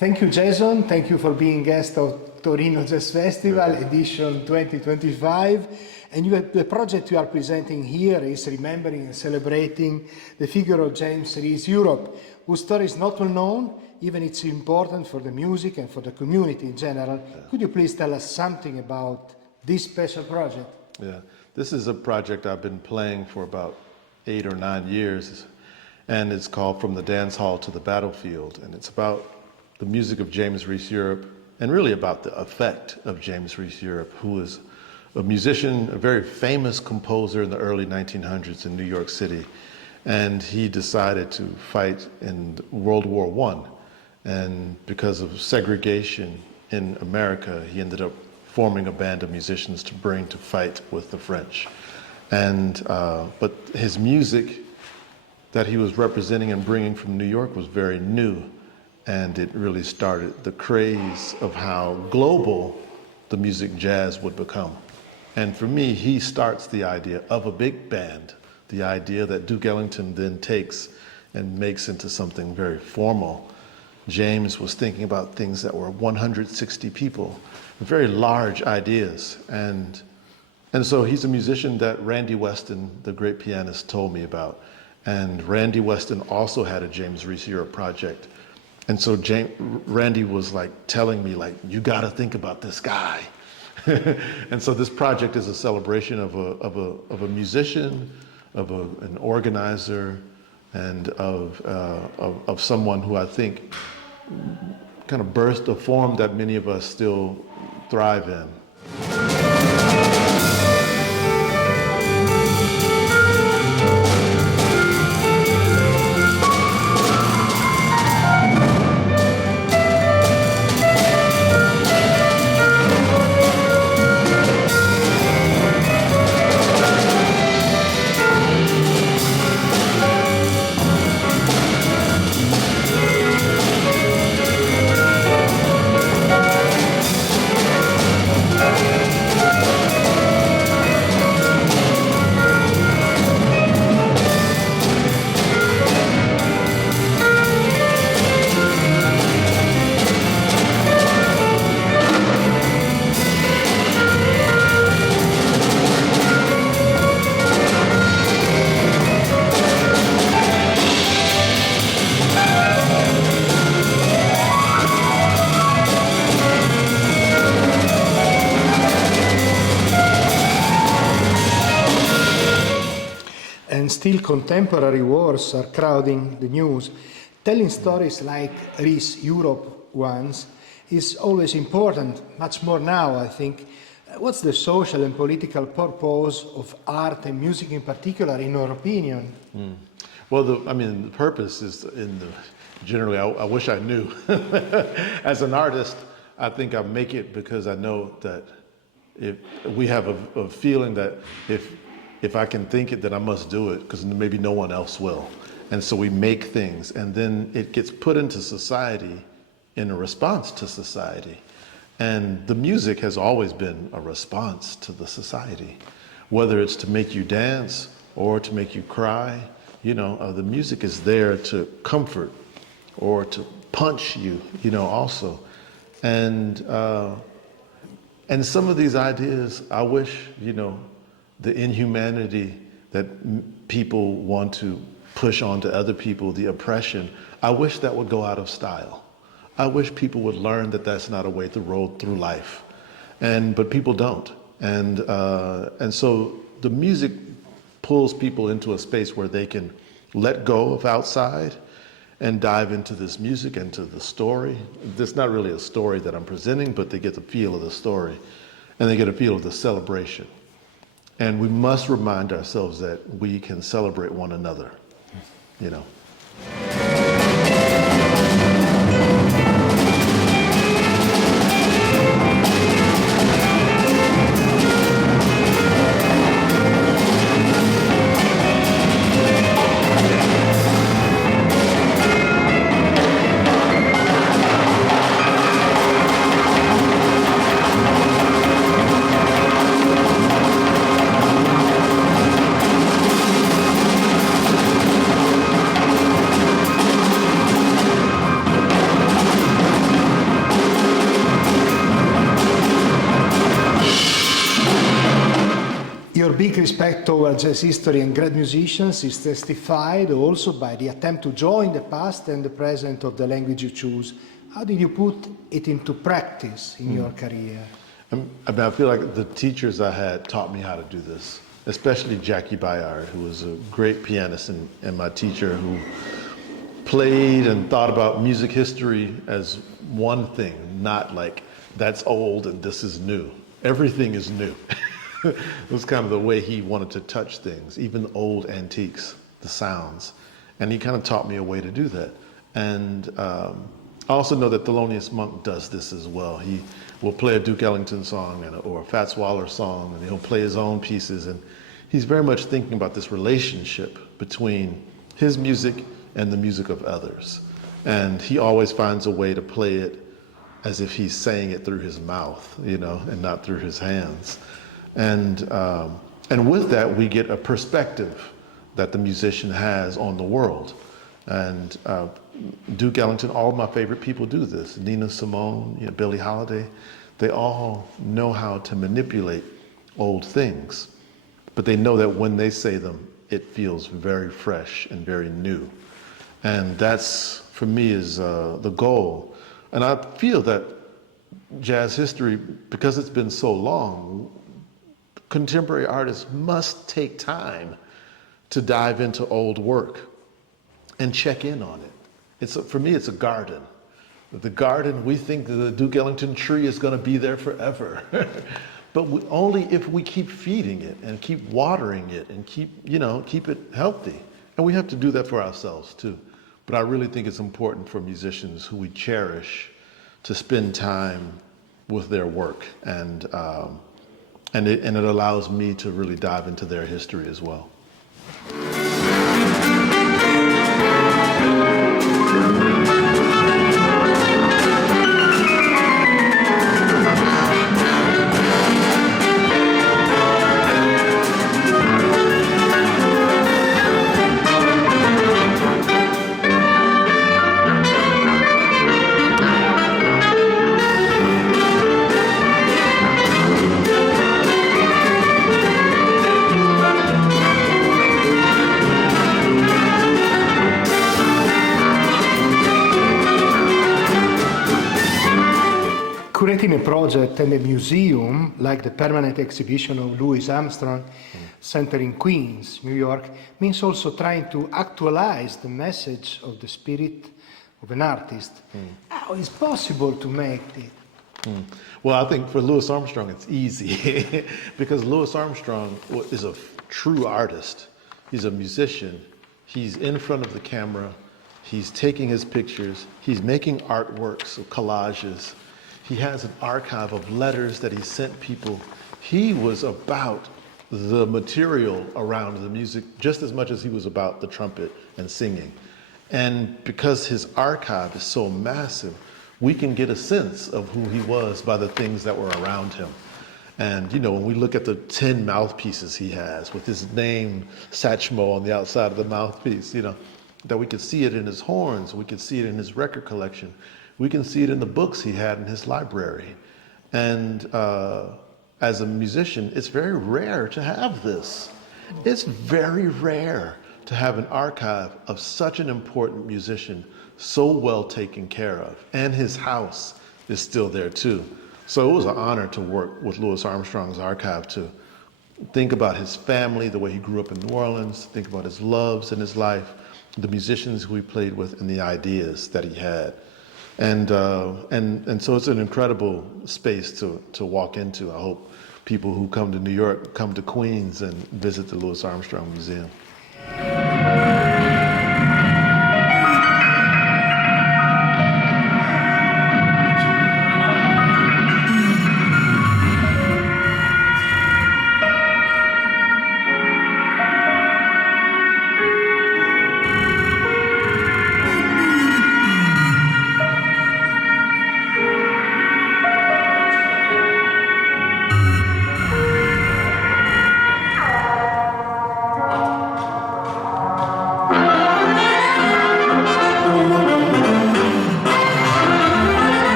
Thank you, Jason. Thank you for being guest of Torino Jazz Festival, edition 2025. And the project you are presenting here is remembering and celebrating the figure of James Reese Europe, whose story is not well known, even it's important for the music and for the community in general. Could you please tell us something about this special project? Yeah, this is a project I've been playing for about 8 or 9 years, and it's called From the Dance Hall to the Battlefield, and it's about the music of James Reese Europe, and really about the effect of James Reese Europe, who is a musician, a very famous composer in the early 1900s in New York City. And he decided to fight in World War I. And because of segregation in America, he ended up forming a band of musicians to bring to fight with the French. And, but his music that he was representing and bringing from New York was very new. And it really started the craze of how global the music jazz would become. And for me, he starts the idea of a big band, the idea that Duke Ellington then takes and makes into something very formal. James was thinking about things that were 160 people, very large ideas. And so he's a musician that Randy Weston, the great pianist, told me about. And Randy Weston also had a James Reese Europe project. And so Randy was like telling me, like, you gotta think about this guy. And so this project is a celebration of a musician, of an organizer, and of someone who I think kind of birthed a form that many of us still thrive in. Still contemporary wars are crowding the news. Telling stories like Reese Europe ones is always important, much more now, I think. What's the social and political purpose of art and music in particular, in your opinion? Well, the purpose is generally, I wish I knew. As an artist, I think I make it because I know that we have a feeling that if I can think it, then I must do it, because maybe no one else will. And so we make things, and then it gets put into society in a response to society. And the music has always been a response to the society, whether it's to make you dance or to make you cry. You know, the music is there to comfort or to punch you, you know, also. And some of these ideas, I wish, you know, the inhumanity that people want to push onto other people, the oppression, I wish that would go out of style. I wish people would learn that that's not a way to roll through life. But people don't. And so the music pulls people into a space where they can let go of outside and dive into this music and to the story. It's not really a story that I'm presenting, but they get the feel of the story, and they get a feel of the celebration. And we must remind ourselves that we can celebrate one another, you know. big respect towards jazz history and great musicians is testified also by the attempt to join the past and the present of the language you choose. How did you put it into practice in your career? I feel like the teachers I had taught me how to do this, especially Jackie Bayard, who was a great pianist and my teacher, who played and thought about music history as one thing, not like that's old and this is new. Everything is new. It was kind of the way he wanted to touch things, even old antiques, the sounds. And he kind of taught me a way to do that. And I also know that Thelonious Monk does this as well. He will play a Duke Ellington song or a Fats Waller song, and he'll play his own pieces. And he's very much thinking about this relationship between his music and the music of others. And he always finds a way to play it as if he's saying it through his mouth, and not through his hands. And with that, we get a perspective that the musician has on the world. And Duke Ellington, all of my favorite people do this. Nina Simone, Billie Holiday, they all know how to manipulate old things, but they know that when they say them, it feels very fresh and very new. And that's, for me, is the goal. And I feel that jazz history, because it's been so long, contemporary artists must take time to dive into old work and check in on it. For me, it's a garden. The garden, we think that the Duke Ellington tree is going to be there forever. But only if we keep feeding it and keep watering it and keep it healthy. And we have to do that for ourselves too. But I really think it's important for musicians who we cherish to spend time with their work. And it allows me to really dive into their history as well. Curating a project and a museum like the permanent exhibition of Louis Armstrong Center in Queens, New York, means also trying to actualize the message of the spirit of an artist. How is possible to make it? Well, I think for Louis Armstrong, it's easy because Louis Armstrong is a true artist. He's a musician. He's in front of the camera. He's taking his pictures. He's making artworks, collages. He has an archive of letters that he sent people. He was about the material around the music just as much as he was about the trumpet and singing. And because his archive is so massive, we can get a sense of who he was by the things that were around him. And when we look at the 10 mouthpieces he has with his name, Satchmo, on the outside of the mouthpiece, that we could see it in his horns, we could see it in his record collection. We can see it in the books he had in his library. And as a musician, it's very rare to have this. It's very rare to have an archive of such an important musician so well taken care of. And his house is still there too. So it was an honor to work with Louis Armstrong's archive, to think about his family, the way he grew up in New Orleans, think about his loves in his life, the musicians who he played with, and the ideas that he had. And so it's an incredible space to walk into. I hope people who come to New York come to Queens and visit the Louis Armstrong Museum.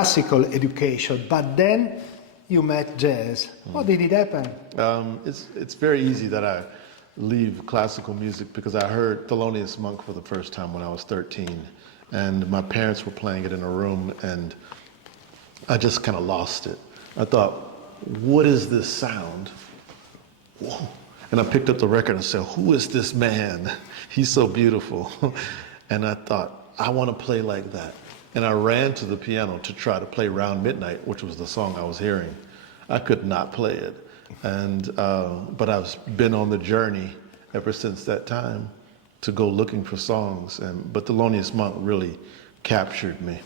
classical education, but then you met jazz. How did it happen? It's very easy that I leave classical music because I heard Thelonious Monk for the first time when I was 13, and my parents were playing it in a room, and I just kind of lost it. I thought, what is this sound? Whoa. And I picked up the record and said, who is this man? He's so beautiful. And I thought, I want to play like that. And I ran to the piano to try to play Round Midnight, which was the song I was hearing. I could not play it. And, but I've been on the journey ever since that time to go looking for songs. But Thelonious Monk really captured me.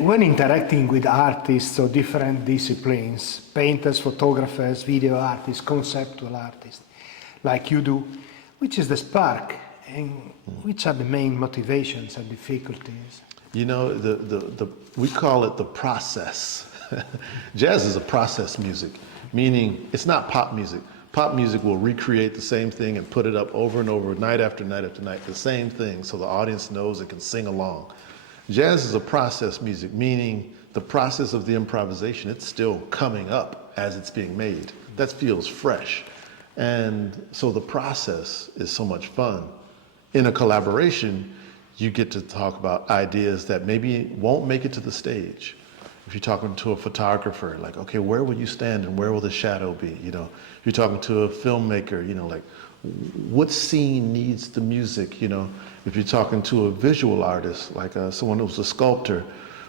When interacting with artists of different disciplines, painters, photographers, video artists, conceptual artists, like you do, which is the spark and which are the main motivations and difficulties? You know, we call it the process. Jazz is a process music, meaning it's not pop music. Pop music will recreate the same thing and put it up over and over, night after night after night, the same thing, so the audience knows it can sing along. Jazz is a process music, meaning the process of the improvisation, it's still coming up as it's being made. That feels fresh. And so the process is so much fun. In a collaboration, you get to talk about ideas that maybe won't make it to the stage. If you're talking to a photographer, like, okay, where will you stand and where will the shadow be? You know, if you're talking to a filmmaker, you know, like, what scene needs the music, you know? If you're talking to a visual artist, like someone who's a sculptor,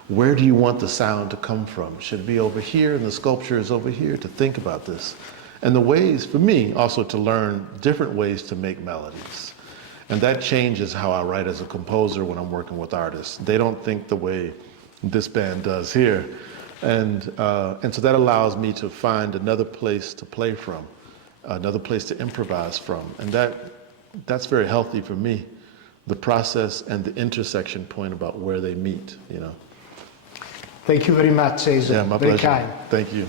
where do you want the sound to come from? Should it be over here and the sculpture is over here? To think about this. And the ways, for me, also to learn different ways to make melodies. And that changes how I write as a composer when I'm working with artists. They don't think the way this band does here. And so that allows me to find another place to play from, another place to improvise from. And that's very healthy for me, the process and the intersection point about where they meet, you know. Thank you very much, Jason. Yeah, my very pleasure. kind. Thank you.